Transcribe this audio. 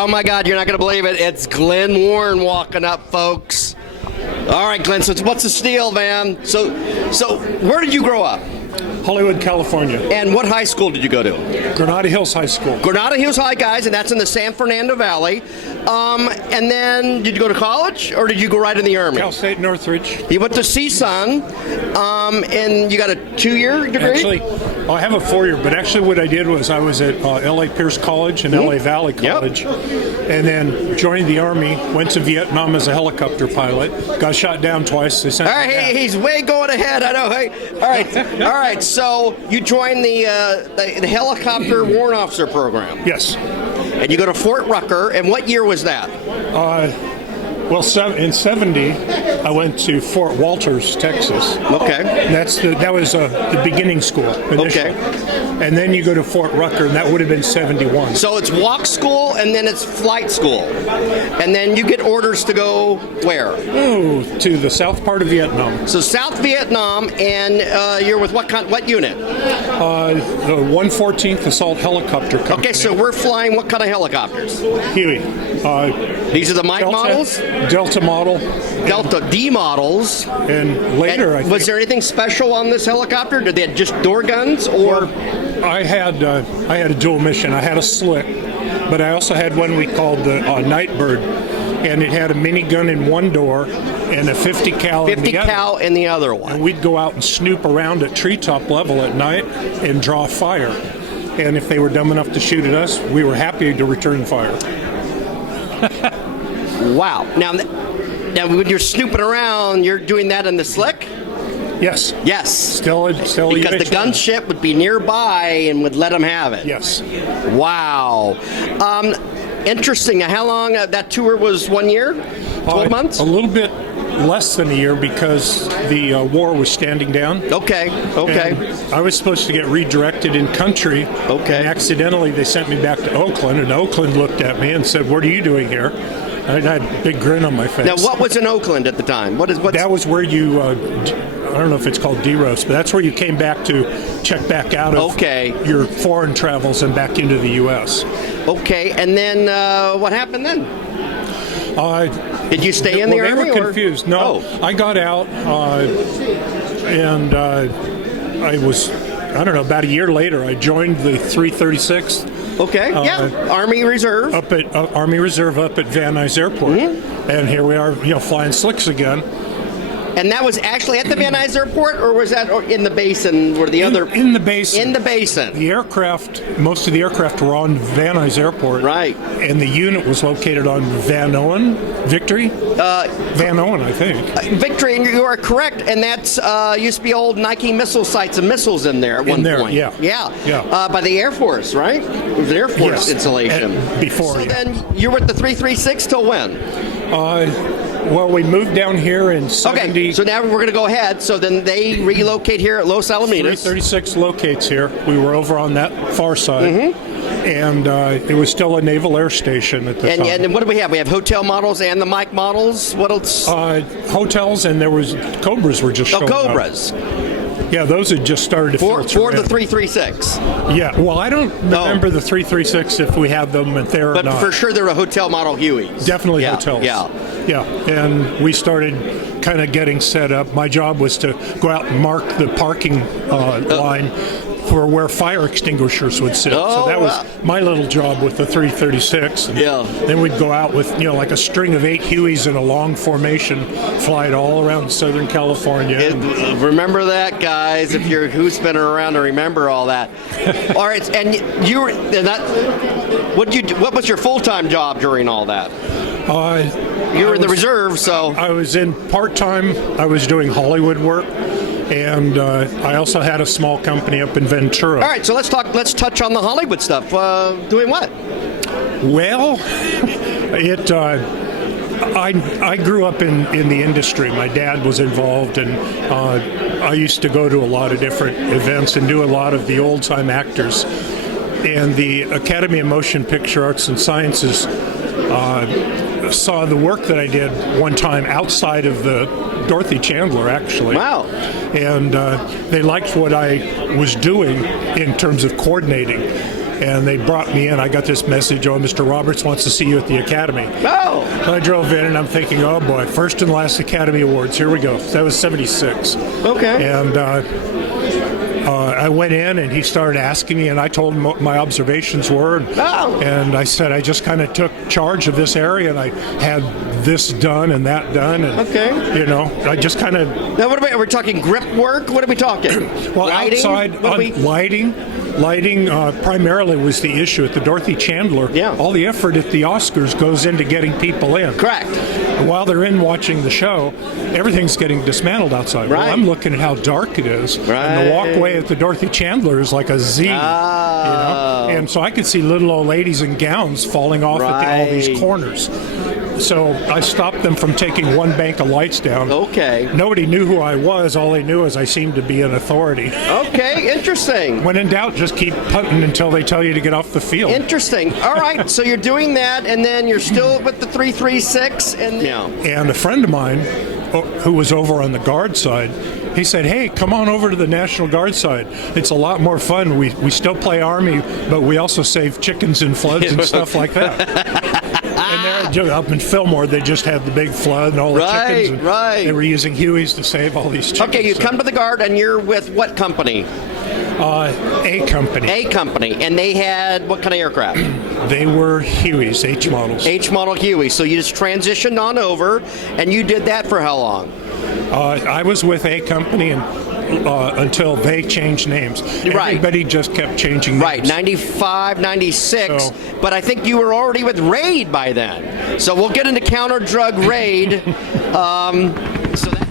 Oh my God, you're not going to believe it. It's Glenn Warren walking up, folks. All right, Glenn, so what's the steal, man? So where did you grow up? Hollywood, California. And what high school did you go to? Granada Hills High School. Granada Hills High, guys, and that's in the San Fernando Valley. And then, did you go to college, or did you go right in the Army? Cal State Northridge. You went to CSUN, and you got a 2-year degree? Actually, I have a 4-year, but actually what I did was I was at LA Pierce College and LA Valley College, and then joined the Army, went to Vietnam as a helicopter pilot, got shot down twice. They sent All right, he's way going ahead, I know. Hey, all right, so you joined the helicopter warrant officer program. Yes. And you go to Fort Rucker, and what year was that? Well, in '70, I went to Fort Walters, Texas. Okay. That was the beginning school initially. Okay. And then you go to Fort Rucker, and that would have been '71. So it's walk school, and then it's flight school, and then you get orders to go where? Oh, to the south part of Vietnam. So South Vietnam, and you're with what unit? The 114th Assault Helicopter Company. Okay, so we're flying what kind of helicopters? Huey. These are the Mike models? Delta model. Delta D models. And later, I think. Was there anything special on this helicopter? Did they have just door guns, or? I had a dual mission. I had a Slick, but I also had one we called the Nightbird, and it had a minigun in one door and a 50 cal in the other. 50 cal in the other one. And we'd go out and snoop around at treetop level at night and draw fire. And if they were dumb enough to shoot at us, we were happy to return fire. Wow. Now, when you're snooping around, you're doing that in the Slick? Yes. Yes. Still because the gunship would be nearby and would let them have it. Yes. Wow. Interesting. Now, how long that tour was? 1 year? 12 months? A little bit less than a year because the war was standing down. Okay. And I was supposed to get redirected in country. Okay. And accidentally they sent me back to Oakland, and Oakland looked at me and said, "What are you doing here?" I had a big grin on my face. Now, what was in Oakland at the time? That was where you, I don't know if it's called DEROS, but that's where you came back to check back out of your foreign travels and back into the U.S. Okay, and then what happened then? Did you stay in the Army? They were confused. No, I got out, and I was, I don't know, about a year later, I joined the 336th. Okay, Army Reserve. Up at Army Reserve up at Van Nuys Airport. And here we are, flying Slicks again. And that was actually at the Van Nuys Airport, or was that in the basin where the other... In the basin. In the basin. The aircraft, most of the aircraft were on Van Nuys Airport. Right. And the unit was located on Van Nuys, Victory? Van Nuys, I think. Victory, and you are correct, and that's used to be old Nike missile sites and missiles in there at one point. Yeah. By the Air Force, right? It was an Air Force installation. Before, So then you were at the 336 till when? Well, we moved down here in 70. Okay, so now we're going to go ahead. So then they relocate here at Los Alamitos. 336 locates here. We were over on that far side. And it was still a naval air station at the time. And what do we have? We have hotel models and the Mike models. What else? Hotels, and there was Cobras were just showing Cobras. up. Yeah, those had just started to filter for the in. 336. Yeah, well, I don't remember the 336 if we had them there or not. But for sure, there were hotel model Hueys. Definitely hotels. Yeah, and we started kind of getting set up. My job was to go out and mark the parking line for where fire extinguishers would sit. So that was my little job with the 336. And then we'd go out with, like a string of 8 Hueys in a long formation, fly it all around Southern California. Remember that, guys, if you're who's spinning around to remember all that. All right, and you were what was your full-time job during all that? You were in the reserve, so I was in part-time. I was doing Hollywood work. And I also had a small company up in Ventura. All right, so let's touch on the Hollywood stuff. Doing what? Well, I grew up in the industry. My dad was involved, and I used to go to a lot of different events and do a lot of the old-time actors. And the Academy of Motion Picture Arts and Sciences saw the work that I did one time outside of the Dorothy Chandler, actually. Wow. And they liked what I was doing in terms of coordinating. and they brought me in. I got this message, oh, Mr. Roberts wants to see you at the Academy. Oh! So I drove in, and I'm thinking, oh boy, first and last Academy Awards, here we go. That was 76. Okay. And I went in, and he started asking me, and I told him what my observations were. And I said I just kind of took charge of this area, and I had this done and that done. And, you know, I just kind of... Now, what about, are we talking grip work? What are we talking? Well, lighting? outside, lighting primarily was the issue at the Dorothy Chandler. Yeah. All the effort at the Oscars goes into getting people in. Correct. And while they're in watching the show, everything's getting dismantled outside. Right. Well, I'm looking at how dark it is. Right. And the walkway at the Dorothy Chandler is like a Z. You know? And so I could see little old ladies in gowns falling off at all these corners. So I stopped them from taking one bank of lights down. Okay. Nobody knew who I was. All they knew is I seemed to be an authority. Okay, interesting. When in doubt, just keep punting until they tell you to get off the field. Interesting. All right, so you're doing that, and then you're still with the 336, and And a friend of mine who was over on the guard side, he said, hey, come on over to the National Guard side. It's a lot more fun. We still play Army, but we also save chickens in floods and stuff like that. And they're up in Fillmore, they just had the big flood and all the chickens. And they were using Hueys to save all these chickens. Okay, you come to the Guard, and you're with what company? A company. A company. And they had what kind of aircraft? They were Hueys, H models. H model Huey. So you just transitioned on over, and you did that for how long? I was with A company and until they changed names. Everybody just kept changing names. Right, 95, 96, but I think you were already with RAID by then. So we'll get into counter-drug RAID. So that